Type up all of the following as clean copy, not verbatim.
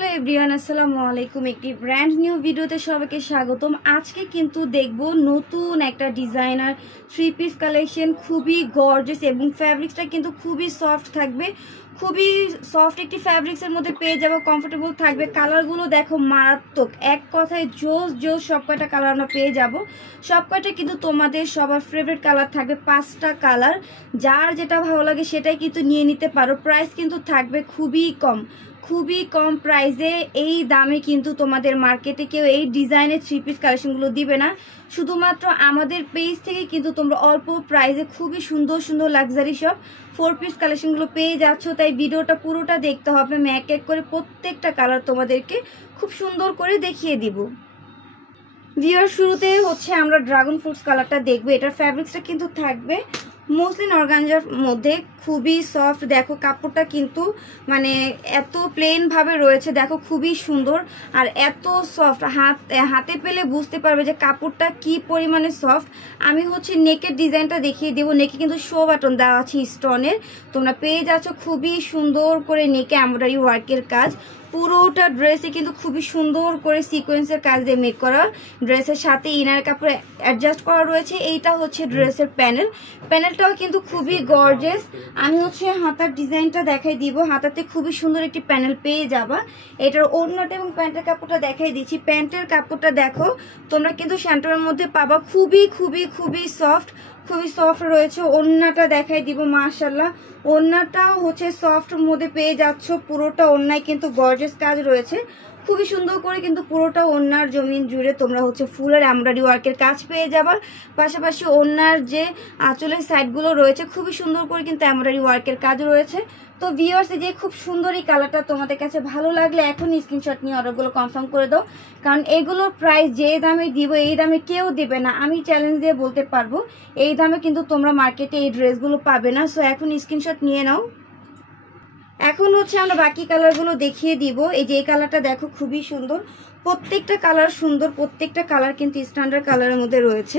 Hello everyone, আসসালামু আলাইকুম। একটি ব্র্যান্ড নিউ ভিডিওতে সবাইকে স্বাগতম। আজকে কিন্তু দেখব নতুন একটা ডিজাইনার থ্রি পিস কালেকশন, খুবই গর্জিয়াস এবং ফ্যাব্রিক্সটা কিন্তু খুবই সফট থাকবে। খুবই সফট একটি ফ্যাব্রিক্সের মধ্যে পেয়ে যাবো, কমফোর্টেবল থাকবে। কালারগুলো দেখো মারাত্মক, এক কথায় জোস জোস সব কয়টা কালার আমরা পেয়ে যাব। সব কয়টা কিন্তু তোমাদের সবার ফেভারিট কালার থাকবে, 5টা কালার। যার যেটা ভালো লাগে সেটাই কিন্তু নিয়ে নিতে পারো। প্রাইস কিন্তু থাকবে খুবই কম প্রাইসে। এই দামে কিন্তু তোমাদের মার্কেটে কেউ এই ডিজাইনের থ্রি পিস কালেকশনগুলো দিবে না। শুধুমাত্র আমাদের পেজ থেকে কিন্তু তোমরা অল্প প্রাইসে খুবই সুন্দর সুন্দর লাক্সারি সব 4 পিস কালেকশনগুলো পেয়ে যাচ্ছ। তাই ভিডিওটা পুরোটা দেখতে হবে। আমি এক এক করে প্রত্যেকটা কালার তোমাদেরকে খুব সুন্দর করে দেখিয়ে দিব। ভিডিওর শুরুতে হচ্ছে আমরা ড্রাগন ফ্রুটস কালারটা দেখবো। এটার ফ্যাব্রিক্সটা কিন্তু থাকবে মসলিন অর্গানজার মধ্যে, খুবই সফট। দেখো কাপড়টা কিন্তু মানে এত প্লেন ভাবে রয়েছে, দেখো খুবই সুন্দর আর এত সফট। হাতে পেলে বুঝতে পারবে যে কাপড়টা কি পরিমাণে সফট। আমি হচ্ছে নেকের ডিজাইনটা দেখিয়ে দেবো। নেকে কিন্তু শো বাটন দেওয়া আছে স্টোনের, তোমরা পেয়ে যাচ্ছ খুবই সুন্দর করে নেকে এমব্রয়ডারি ওয়ার্কের কাজ। পুরোটা ড্রেসে কিন্তু খুবই সুন্দর করে সিকোয়েন্সের কাজ দিয়ে মেক করা। ড্রেসের সাথে ইনার কাপড় অ্যাডজাস্ট করা রয়েছে। এইটা হচ্ছে ড্রেসের প্যানেলটাও কিন্তু খুবই গর্জিয়াস। আমি হচ্ছে হাতার ডিজাইনটা দেখাই দিব। হাতাতে খুবই সুন্দর একটি প্যানেল পেয়ে যাবা। এটার ওড়নাটা এবং প্যান্টের কাপড়টা দেখাই দিচ্ছি। প্যান্টের কাপড়টা দেখো তোমরা কিন্তু শ্যান্টোরের মধ্যে পাবা, খুবই সফট রয়েছে। ওড়নাটা দেখাই দিব। মাশাআল্লাহ, ওড়নাটাও হচ্ছে সফট মধ্যে পেয়ে যাচ্ছ। পুরোটা ওড়নায় কিন্তু গর্জিয়াস কাজ রয়েছে, খুবই সুন্দর করে কিন্তু পুরোটা ওড়নার জমিন জুড়ে তোমরা হচ্ছে ফুলের এমব্রয়ডারি ওয়ার্কের কাজ পেয়ে যাবা। পাশাপাশি ওড়নার যে আঁচলের সাইডগুলো রয়েছে খুবই সুন্দর করে কিন্তু এমব্রয়ডারি ওয়ার্কের কাজ রয়েছে। তো ভিউয়ার্স, যে খুব সুন্দর এই কালারটা তোমাদের কাছে ভালো লাগলে এখন স্ক্রিনশট নিয়ে অর্ডারগুলো কনফার্ম করে দাও। কারণ এগুলোর প্রাইস যে দামে দিব এই দামে কেউ দেবে না। আমি চ্যালেঞ্জ দিয়ে বলতে পারবো এই দামে কিন্তু তোমরা মার্কেটে এই ড্রেসগুলো পাবে না। সো এখন স্ক্রিনশট নিয়ে নাও। এখন হচ্ছে আমরা বাকি কালারগুলো দেখিয়ে দিব। এই যে এই কালারটা দেখো খুবই সুন্দর, প্রত্যেকটা কালার সুন্দর, প্রত্যেকটা কালার কিন্তু স্ট্যান্ডার্ড কালারের মধ্যে রয়েছে।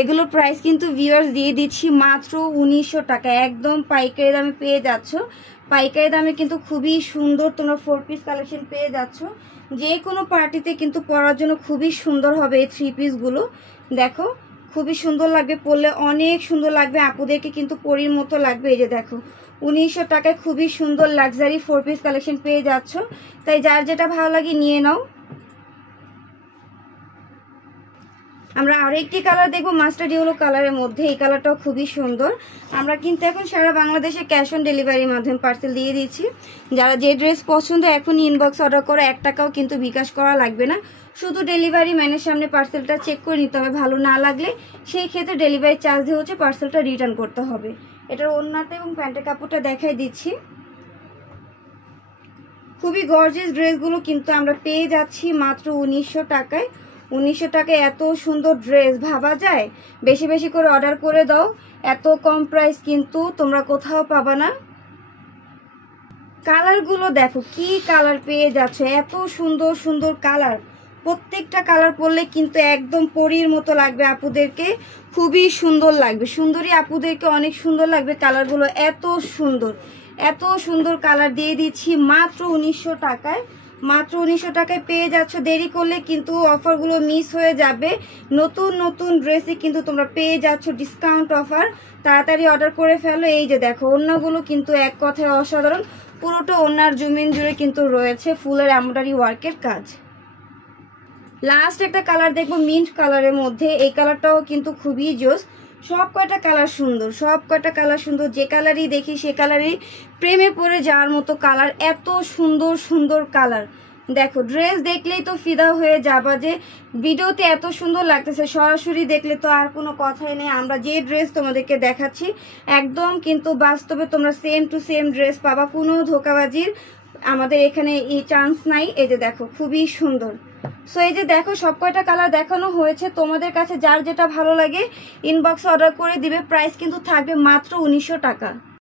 এগুলোর প্রাইস কিন্তু ভিউয়ার্স দিয়ে দিচ্ছি মাত্র 1900 টাকা, একদম পাইকারি দামে পেয়ে যাচ্ছ। পাইকারি দামে কিন্তু খুবই সুন্দর তোমরা 4 পিস কালেকশন পেয়ে যাচ্ছ। যে কোনো পার্টিতে কিন্তু পরার জন্য খুবই সুন্দর হবে এই থ্রি পিসগুলো। দেখো খুবই সুন্দর লাগবে, পরলে অনেক সুন্দর লাগবে, আপুদেরকে কিন্তু পরীর মতো লাগবে। এই যে দেখো 1900 টাকায় খুবই সুন্দর লাক্সারি 4 পিস কালেকশন পেয়ে যাচ্ছ। তাই যার যেটা ভালো লাগে নিয়ে নাও। আমরা আরেকটি কালার দেখবো মাস্টার্ড ইয়েলো কালারের মধ্যে। এই কালারটাও খুবই সুন্দর। আমরা কিন্তু এখন সারা বাংলাদেশে ক্যাশ অন ডেলিভারির মাধ্যমে পার্সেল দিয়ে দিচ্ছি। যারা যে ড্রেস পছন্দ এখন ইনবক্স অর্ডার করে 1 টাকাও কিন্তু বিকাশ করা লাগবে না। শুধু ডেলিভারি ম্যানের সামনে পার্সেলটা চেক করে নিতে হবে, ভালো না লাগলে সেই ক্ষেত্রে ডেলিভারি চার্জ দিয়ে হচ্ছে পার্সেলটা রিটার্ন করতে হবে। এটার ওড়নাটা এবং প্যান্টের কাপড়টা দেখাই দিচ্ছি। খুবই গর্জিয়াস ড্রেসগুলো কিন্তু আমরা পেয়ে যাচ্ছি মাত্র 1900 টাকায়। 1900 টাকায় এত সুন্দর ড্রেস ভাবা যায়? বেশি বেশি করে অর্ডার করে দাও, এত কম প্রাইস কিন্তু তোমরা কোথাও পাবা না। কালারগুলো দেখো কি কালার পেয়ে যাচ্ছ, এত সুন্দর সুন্দর কালার। প্রত্যেকটা কালার পরলে কিন্তু একদম পরীর মতো লাগবে আপুদেরকে, খুবই সুন্দর লাগবে। সুন্দরী আপুদেরকে অনেক সুন্দর লাগবে কালারগুলো, এত সুন্দর কালার দিয়ে দিচ্ছি মাত্র 1900 টাকায়। মাত্র 1900 টাকায় পেয়ে যাচ্ছ। দেরি করলে কিন্তু অফারগুলো মিস হয়ে যাবে। নতুন ড্রেসে কিন্তু তোমরা পেয়ে যাচ্ছ ডিসকাউন্ট অফার, তাড়াতাড়ি অর্ডার করে ফেলো। এই যে দেখো ওড়নাগুলো কিন্তু এক কথায় অসাধারণ, পুরোটা ওড়নার জমিন জুড়ে কিন্তু রয়েছে ফুলের এমব্রয়ডারি ওয়ার্কের কাজ। লাস্ট একটা কালার দেখবো মিন্ট কালারের মধ্যে। এই কালারটাও কিন্তু খুবই জোস। সব কয়টা কালার সুন্দর, যে কালারই দেখি সে কালারই প্রেমে পড়ে যাওয়ার মতো কালার। এত সুন্দর কালার। দেখো ড্রেস দেখলেই তো ফিদা হয়ে যাবা যে ভিডিওতে এত সুন্দর লাগতেছে, সরাসরি দেখলে তো আর কোনো কথাই নেই। আমরা যে ড্রেস তোমাদেরকে দেখাচ্ছি একদম কিন্তু বাস্তবে তোমরা সেম টু সেম ড্রেস পাবা, কোনো ধোকাবাজির আমাদের এখানে এই চান্স নাই। এই যে দেখো খুবই সুন্দর। সো এই যে দেখো সব কয়টা কালার দেখানো হয়েছে। তোমাদের কাছে যার যেটা ভালো লাগে ইনবক্সে অর্ডার করে দিবে। প্রাইস কিন্তু থাকবে মাত্র 1900 টাকা।